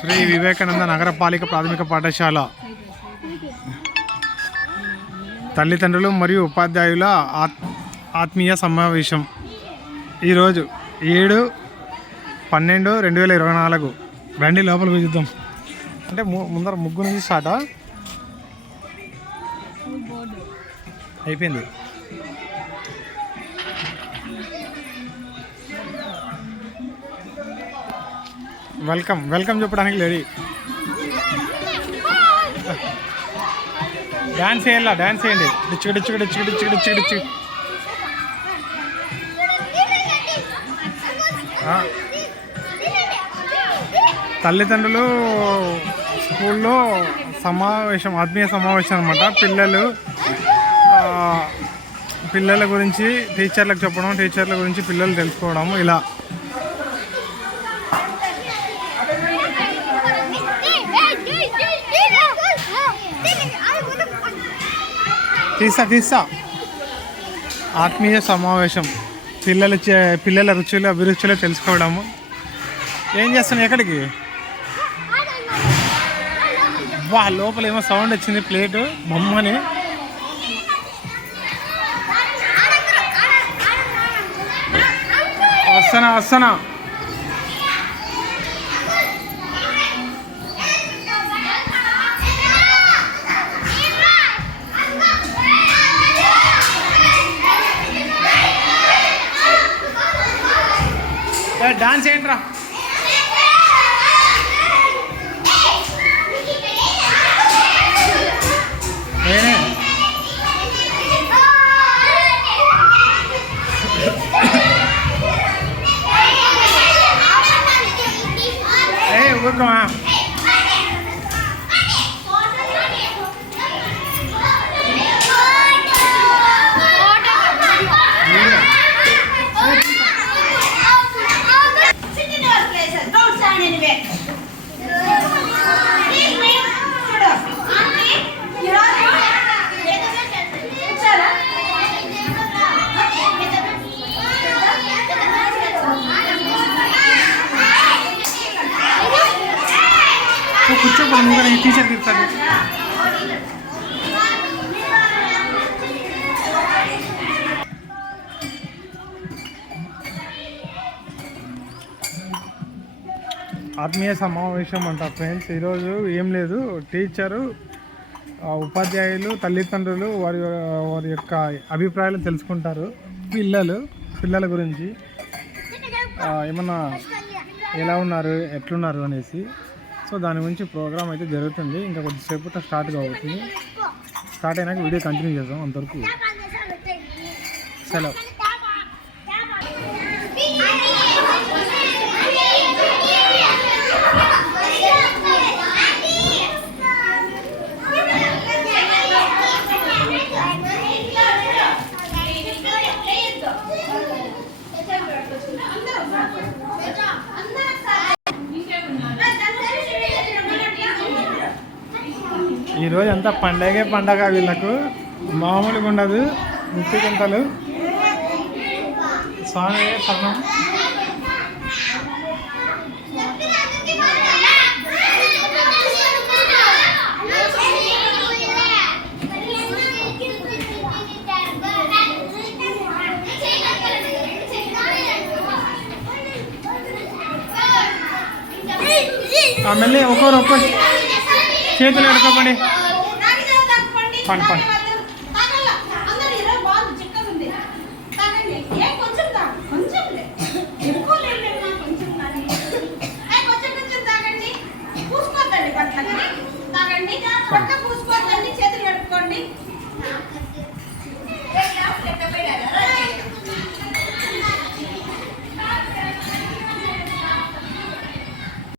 శ్రీ వివేకానంద నగరపాలిక ప్రాథమిక పాఠశాల. తల్లిదండ్రులు మరియు ఉపాధ్యాయుల ఆత్ ఆత్మీయ సమావేశం. ఈరోజు ఏడు పన్నెండు రెండు వేల ఇరవై నాలుగు. రండి లోపల చూద్దాం. అంటే ము- ముందర ముగ్గు నుంచి స్టార్టా? అయిపోయింది. వెల్కమ్ వెల్కమ్ చెప్పడానికి లేడీ డాన్స్ చేయాలా డాన్స్ చేయండి. డిచ్చుకు డిచ్చుకు డిచ్చుకు డిచ్చుకు డిచ్చుకు డిచ్చు తల్లిదండ్రులు స్కూల్లో సమావేశం ఆత్మీయ సమావేశం అనమాట పిల్లలు పిల్లల గురించి టీచర్లకు చెప్పడం టీచర్ల గురించి పిల్లలు తెలుసుకోవడం ఇలా. తీసా తీసా. ఆత్మీయ సమావేశం. పిల్లల చే- పిల్లల రుచులు అభిరుచులు తెలుసుకోవడము. ఏం చేస్తున్నావు? ఎక్కడికి? వా లోపల ఏమో సౌండ్ వచ్చింది ప్లేటు బొమ్మని. వస్తానా వస్తానా డాన్స్ ఏంట్రా? నేనే ఏ ఊరుకోమా నువ్వు కూర్చోకూడదు ఈ టీచర్ తిరుగుతాడు ఆత్మీయ సమావేశం అంట ఫ్రెండ్స్. ఈరోజు ఏం లేదు. టీచరు ఉపాధ్యాయులు తల్లిదండ్రులు వారి వారి యొక్క అభిప్రాయాలు తెలుసుకుంటారు. పిల్లలు పిల్లల గురించి ఏమన్నా ఎలా ఉన్నారు ఎట్లున్నారు అనేసి. సో దాని గురించి ప్రోగ్రామ్ అయితే జరుగుతుంది. ఇంకా కొద్దిసేపు స్టార్ట్ కాబోతుంది స్టార్ట్ అయినాక వీడియో కంటిన్యూ చేద్దాం అంతవరకు. సెలవు ఈరోజు అంతా పండగే పండగ వీళ్ళకు. మామూలుగా ఉండదు. ముప్పి గుంటలు స్వామి శరణం ఆ మెల్లి ఒక్కొరు ఒక్కరు. చేతులు ఎడుకోపండి. పండి, పండి. తాగండి.